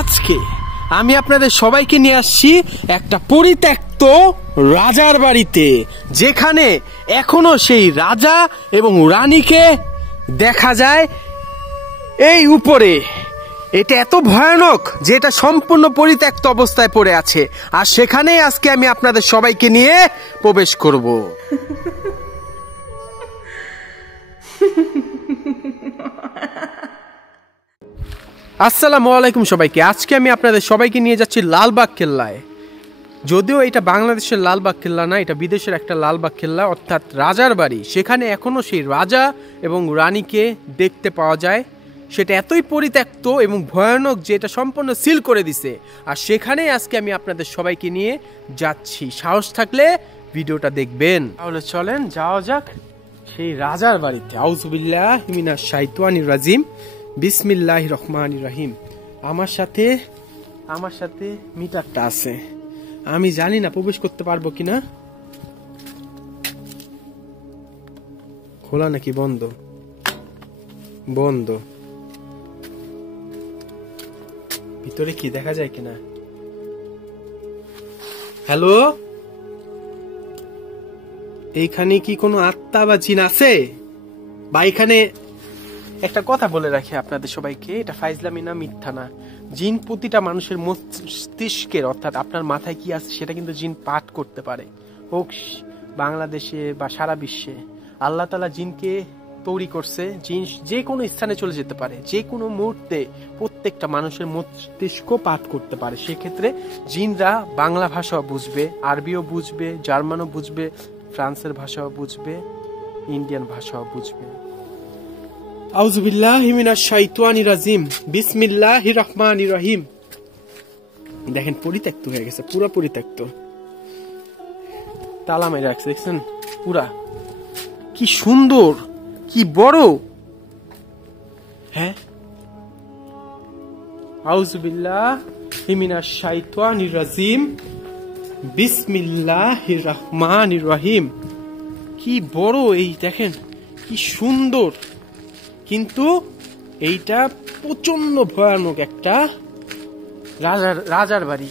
আজকে আমি আপনাদের সবাইকে নিয়ে আসছি একটা পরিত্যক্ত রাজার বাড়িতে, যেখানে এখনো সেই রাজা এবং রানীকে দেখা যায় এই উপরে। এটা এত ভয়ানক যে এটা সম্পূর্ণ পরিত্যক্ত অবস্থায় পড়ে আছে, আর সেখানেই আজকে আমি আপনাদের সবাইকে নিয়ে প্রবেশ করব। আসসালামু আলাইকুম সবাইকে। আজকে আমি আপনাদের সবাইকে নিয়ে যাচ্ছি লালবাগ কেল্লায়। যদিও এটা বাংলাদেশের লালবাগ কেল্লা না, এটা বিদেশের একটা লালবাগ কেল্লা, অর্থাৎ রাজার বাড়ি। সেখানে এখনো সেই রাজা এবং রানীকে দেখতে পাওয়া যায়। সেটা এতই পরিত্যক্ত এবং ভয়ানক যে এটা সম্পূর্ণ সিল করে দিছে, আর সেখানেই আজকে আমি আপনাদের সবাইকে নিয়ে যাচ্ছি। সাহস থাকলে ভিডিওটা দেখবেন। তাহলে চলেন যাওয়া যাক সেই রাজার বাড়িতে। আউযুবিল্লাহি মিনাশ শাইতানির রাজিম, বিসমিল্লাহির রহমানির রহিম। আমার সাথে মিটারটা আছে, আমি জানি না প্রবেশ করতে পারবো কিনা। খোলা নাকি বন্ধ? বন্ধ। ভিতরে কি দেখা যায় কিনা? হ্যালো, এইখানে কি কোনো আত্মা বা জিন আছে? বা এখানে একটা কথা বলে রাখি আপনাদের সবাইকে, এটা ফাইজলামি না, মিথ্যা না। জিন প্রতিটা মানুষের মস্তিষ্কের, অর্থাৎ আপনার মাথায় কি আছে সেটা কিন্তু জিন পাঠ করতে পারে। হোক বাংলাদেশে বা সারা বিশ্বে, আল্লাহ তাআলা জিনকে তৈরি করছে। জিন যে কোনো স্থানে চলে যেতে পারে, যে কোনো মুহূর্তে প্রত্যেকটা মানুষের মস্তিষ্ক পাঠ করতে পারে। সেক্ষেত্রে জিনরা বাংলা ভাষাও বুঝবে, আরবিও বুঝবে, জার্মানও বুঝবে, ফ্রান্সের ভাষাও বুঝবে, ইন্ডিয়ান ভাষাও বুঝবে। আউযুবিল্লাহি মিনাশ শাইতানির রাজিম, বিসমিল্লাহির রহমানির রহিম। দেখেন পরিত্যক্ত হয়ে গেছে, পুরো পরিত্যক্ত, তালা মেরে রাখছে, দেখছেন পুরা। কি সুন্দর, কি বড়। হ্যাঁ, আউযুবিল্লাহি মিনাশ শাইতানির রাজিম, বিসমিল্লাহির রহমানির রহিম। কি বড়, এই দেখেন কি সুন্দর। কিন্তু এইটা প্রচন্ড ভয়ানক একটা রাজার বাড়ি।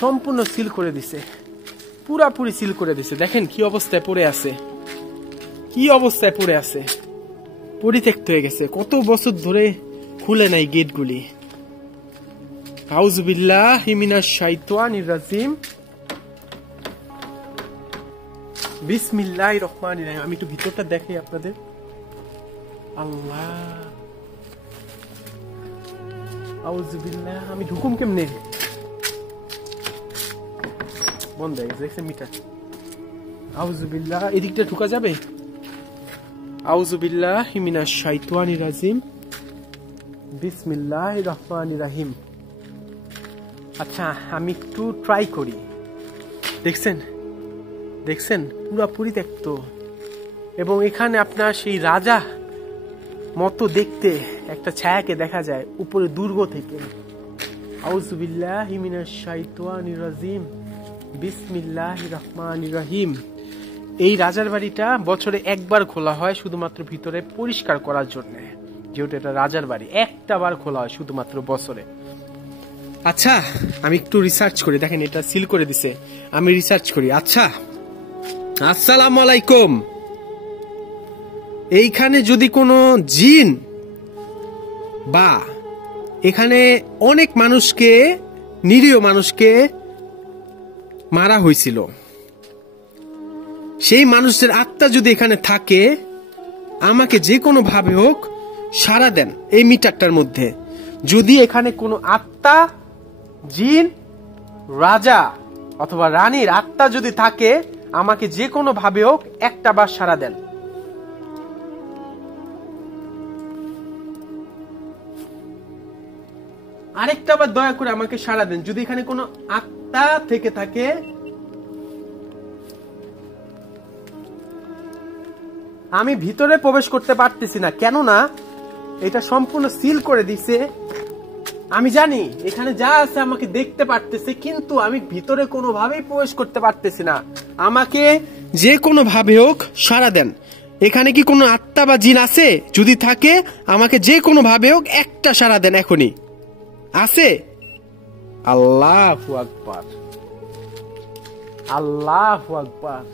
সম্পূর্ণ সিল করে দিছে, পুরাপুরি সিল করে দিছে। দেখেন কি অবস্থায় পড়ে আছে, কি অবস্থায় পড়ে আছে, পরিত্যক্ত হয়ে গেছে। কত বছর ধরে খুলে নাই গেটগুলি। আউযুবিল্লাহি মিনাশ শাইতানির রাজিম, বিসমিল্লাহির রহমানির রহিম। আমি একটু ভিতরটা দেখাই আপনাদের। আল্লাহ, আউযুবিল্লাহ। আমি ঢুকুম কেমনে? বন্ধ হয়ে গেছে, দেখছেন মিটার। আউযুবিল্লাহ, এদিকটা ঢুকা যাবে? আউযুবিল্লাহি মিনাশ শাইতানির রাজিম, বিসমিল্লাহির রহমানির রহিম। আচ্ছা, আমি একটু ট্রাই করি। দেখছেন পুরা পরিত্যক্ত, এবং এখানে আপনার সেই রাজা মতো দেখতে একটা ছায়াকে দেখা যায় উপরে দুর্গ থেকে। আউযুবিল্লাহি মিনাশ শাইতানির রাজিম, বিসমিল্লাহির রহমানির রহিম। এই রাজার বাড়িটা বছরে একবার খোলা হয়, শুধুমাত্র ভিতরে পরিষ্কার করার জন্য। যেহেতু এটা রাজার বাড়ি, একটা বার খোলা হয় শুধুমাত্র বছরে। আচ্ছা, আমি একটু রিসার্চ করি। দেখেন এটা সিল করে দিছে, আমি রিসার্চ করি। আচ্ছা, আসসালামু আলাইকুম। এইখানে যদি কোনো জিন বা এখানে অনেক মানুষকে, নিরীহ মানুষকে মারা হয়েছিল, সেই মানুষের আত্মা যদি এখানে থাকে, আমাকে যে কোনো ভাবে হোক সাড়া দেন এই মিটারটার মধ্যে। যদি এখানে কোনো আত্মা, জিন, রাজা অথবা রানীর আত্মা যদি থাকে, আমাকে যে কোনো ভাবে হোক একটা বার সাড়া দেন। আরেকটা বার দয়া করে আমাকে সাড়া দেন যদি এখানে কোনো আত্মা থেকে থাকে। আমি ভিতরে প্রবেশ করতে পারতেছি না, কেননা এটা সম্পূর্ণ সিল করে দিছে। আমি জানি এখানে যা আছে আমাকে দেখতে পারতেছে, কিন্তু আমি ভিতরে কোনোভাবেই প্রবেশ করতে পারতেছি না। আমাকে যে কোনো ভাবে হোক সাড়া দেন। এখানে কি কোনো আত্মা বা জিন আছে? যদি থাকে আমাকে যে কোনো ভাবে হোক একটা সাড়া দেন এখনই। আছে? আল্লাহু আকবার, আল্লাহু আকবার,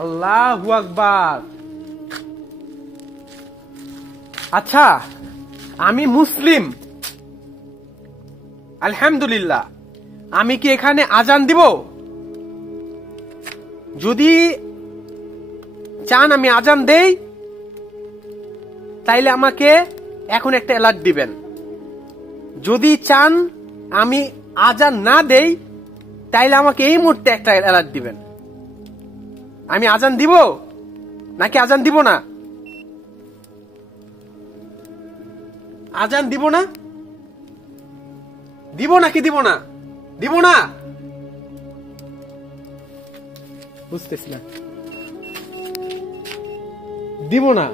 আল্লাহু আকবার। আচ্ছা, আমি মুসলিম, আলহামদুলিল্লাহ। আমি কি এখানে আজান দিব? যদি চান আমি আজান দেই, তাইলে আমাকে এখন একটা অ্যালার্ট দিবেন। যদি চান আমি আজান না দেই, তাইলে আমাকে এই মুহূর্তে একটা অ্যালার্ট দিবেন। আমি আজান দিব নাকি আজান দিব না? আজান দিব না? দিব নাকি দিব না? দিব না, বুঝতেছি না। দিব না।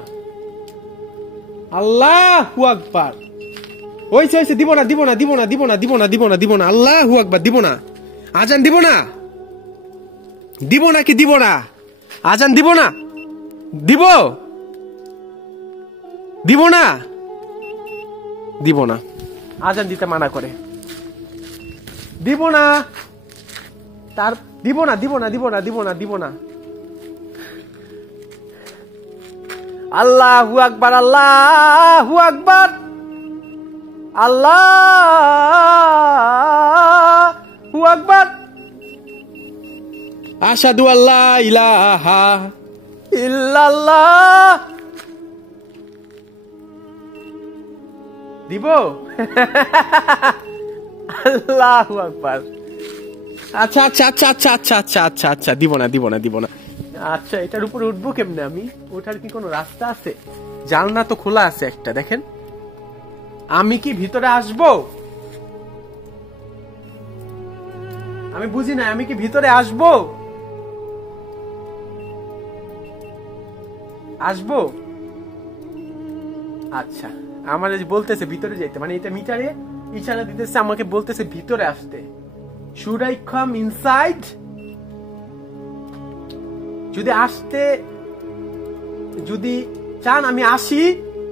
আল্লাহু আকবার। হইছে হইছে, দিব না, দিব না, দিব না, দিব না, দিব না, দিব না, দিব না। আল্লাহু আকবার, দিব না। আজান দিব না? দিব নাকি দিব না? আজান দিব না? দিব? দিব না? দিব না। আজান দিতে মানা করে। দিব না, তার দিব না, দিব না, দিব না, দিব না, দিব না। আল্লাহু আকবার, আল্লাহু আকবার, আল্লাহু আকবার। আশহাদু আল্লা ইলাহা ইল্লাল্লাহ। দিব? আল্লাহু আকবার। আচ্ছা আচ্ছা আচ্ছা আচ্ছা আচ্ছা আচ্ছা আচ্ছা আচ্ছা, দিব না, দিব না, দিব না। আচ্ছা, এটার উপরে উঠবো কেমনে আমি? ওঠার কি কোনো রাস্তা আছে? জানলা তো খোলা আছে একটা, দেখেন। আমি কি ভিতরে আসবো? আমি বুঝি না, আমি কি ভিতরে আসবো? আসবো? আচ্ছা, আমার বলতেছে ভিতরে যেতে, মানে এটা মিটারে ইশারা দিতেছে, আমাকে বলতেছে ভিতরে আসতে। Should I come inside? যদি আসতে, যদি চান আমি আসি,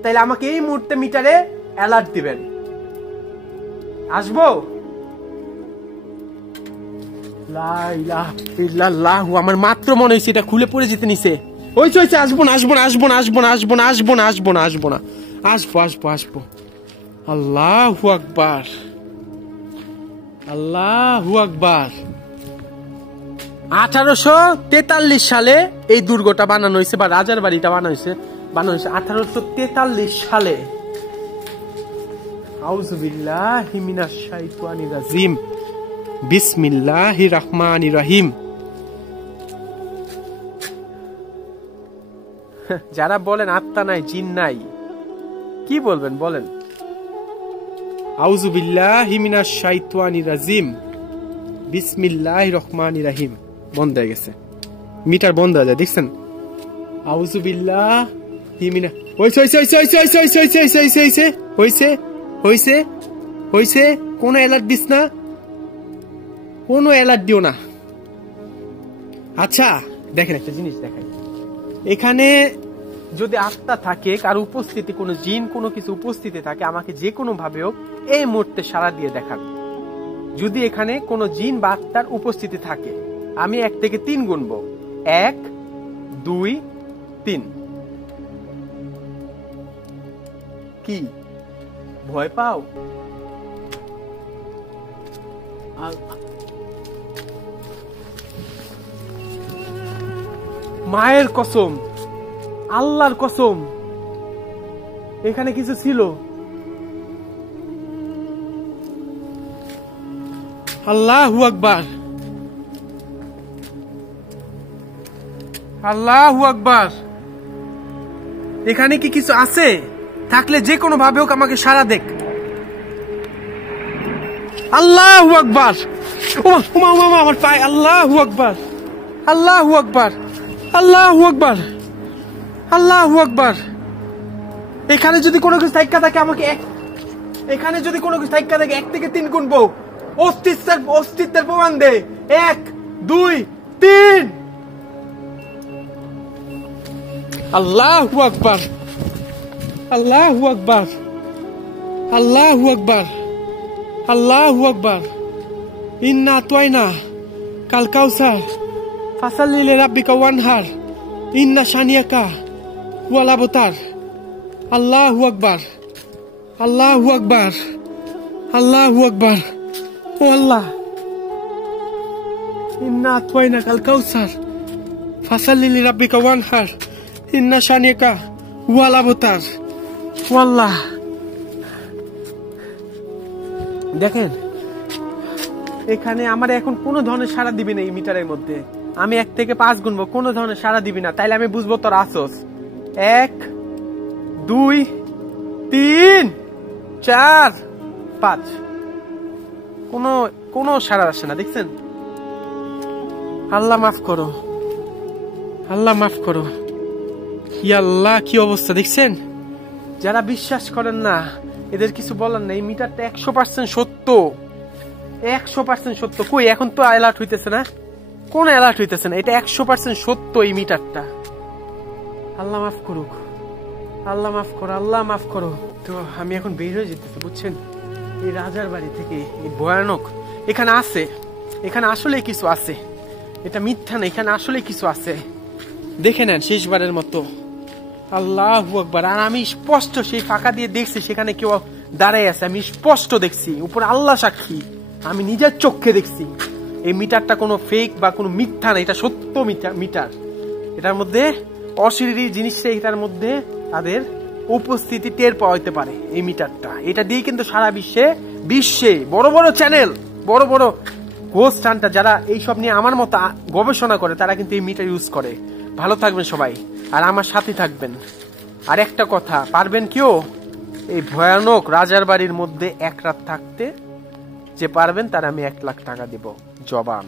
তাহলে আমাকে এই মুহূর্তে মিটারে অ্যালার্ট দিবেন। আসবো? লা ইলাহা ইল্লাল্লাহ। আমার মাত্র মনে হয়েছে এটা খুলে পড়ে যেতে নিছে। হইছে হইছে, আসবো না, আসবো না, আসবো না, আসবো না, আসবো না, আসবো না, আসবো না, আসবো না, আসবো, আসবো, আসবো। আল্লাহু আকবার, আল্লাহু আকবার। 1843 সালে এই দুর্গটা বানানো হয়েছে, বা রাজার বাড়িটা বানানো হয়েছে 1843 সালে। আউযু বিল্লাহি মিনাশ শাইতানির রাজিম। বিসমিল্লাহির রহমানির রহিম। যারা বলেন আত্মা নাই, জিন নাই, কি বলবেন বলেন? আউযু বিল্লাহি মিনাশ শাইতানির রাজিম। বিসমিল্লাহির রহমানির রহিম। বন্ধ হয়ে গেছে, মিটার বন্ধ হয়ে যায়, দেখছেন? আউযু বিল্লাহি মিনাশ। হইছে হইছে হইছে হইছে হইছে হইছে হইছে হইছে হইছে হইছে হইছে। কোন অ্যালার্ট দিস না, কোন অ্যালার্ট দিও না। আচ্ছা, দেখেন একটা জিনিস দেখাই। এখানে যদি আত্মা থাকে, কার উপস্থিতি, কোনো জিন, কোনো কিছু উপস্থিতি থাকে, আমাকে যে কোনো ভাবে হোক এই মুহূর্তে সাড়া দিয়ে দেখান। যদি এখানে কোনো জিন বা আত্মার উপস্থিতি থাকে, আমি 1 থেকে 3 গুনবো। 1 2 3। কি ভয় পাও? মায়ের কসম, আল্লাহর কসম, এখানে কিছু ছিল। আল্লাহু আকবার, আল্লাহু আকবার। এখানে কি কিছু আছে? থাকলে যে কোনো ভাবে হোক আমাকে সাড়া দেখ। আল্লাহু আকবার। ওমা ওমা ওমা, আমার পায়ে। আল্লাহু আকবার, আল্লাহু আকবার, আল্লাহু আকবার, আল্লাহু আকবার। এখানে যদি কোনো কিছু থাইকা থাকে আমাকে, এখানে যদি কোনো কিছু থাইকা থাকে 1 থেকে 3 গুনবো। অস্তিত্বের প্রমাণ দে। 1 2 3। আল্লাহু আকবার, আল্লাহু আকবার, আল্লাহু আকবার, আল্লাহু আকবার। ইন্না আতওয়াইনা কাল কাউসার ফাসাল্লি লিরাব্বিকা ওয়ানহার ইন্না শানিয়াকা ওয়াল আবতার। আল্লাহু আকবার, আল্লাহু আকবার, আল্লাহু আকবার। ও আল্লাহ, ইন্না আতওয়াইনা কাল কাউসার ফাসাল্লি লিরাব্বিকা ওয়ানহার ইন্না শানিয়াকা ওয়াল আবতার। ও আল্লাহ, দেখেন এখানে আমার এখন কোনো ধরনের সাড়া দিবি না। এই মিটারের মধ্যে আমি 1 থেকে 5 গুনবো, কোনো ধরনের সাড়া দিবি না, তাইলে আমি বুঝবো তোর আসোস। 1 2 3 4 5, কোনো সাড়া আসে না। দেখছেন? আল্লাহ মাফ করো, আল্লাহ মাফ করো। ইয়া আল্লাহ, কি অবস্থা দেখছেন? যারা বিশ্বাস করেন না এদের কিছু বলার নেই। এই মিটারটা 100% সত্য, 100% সত্য। কই এখন তো অ্যালার্ট হইতেছে না, কোন অ্যালার্ট হইতেছে না। এটা 100% সত্য এই মিটারটা। আল্লাহ মাফ করুক, আল্লাহ মাফ করো, আল্লাহ মাফ করো। তো আমি এখন বের হয়ে যেতেছি, বুঝছেন? এই রাজার বাড়ি থেকে এই ভয়ানক এখানে আছে, এখানে আসলে কিছু আছে, এটা মিথ্যা না, এখানে আসলে কিছু আছে। দেখে নেন শেষবারের মতো। আল্লাহু আকবার। আর আমি স্পষ্ট সেই ফাঁকা দিয়ে দেখছি সেখানে কেউ দাঁড়ায় আছে, আমি স্পষ্ট দেখছি, উপর আল্লাহ সাক্ষী, আমি নিজের চোখে দেখছি। এই মিটারটা কোনো ফেক বা কোনো মিথ্যা না, এটা সত্য মিটার। এটার মধ্যে অশরীরী জিনিসটা, এটার মধ্যে তাদের উপস্থিতি টের পাওয়া হইতে পারে। এই মিটারটা, এটা দিয়ে কিন্তু সারা বিশ্বে বড় বড় চ্যানেল, বড় বড় গোস্ট হান্টার যারা এইসব নিয়ে আমার মতো গবেষণা করে, তারা কিন্তু এই মিটার ইউজ করে। ভালো থাকবেন সবাই, আর আমার সাথে থাকবেন। আর একটা কথা, পারবেন কেউ এই ভয়ানক রাজার বাড়ির মধ্যে 1 রাত থাকতে? যে পারবেন তার আমি 1 লাখ টাকা দিব জবান।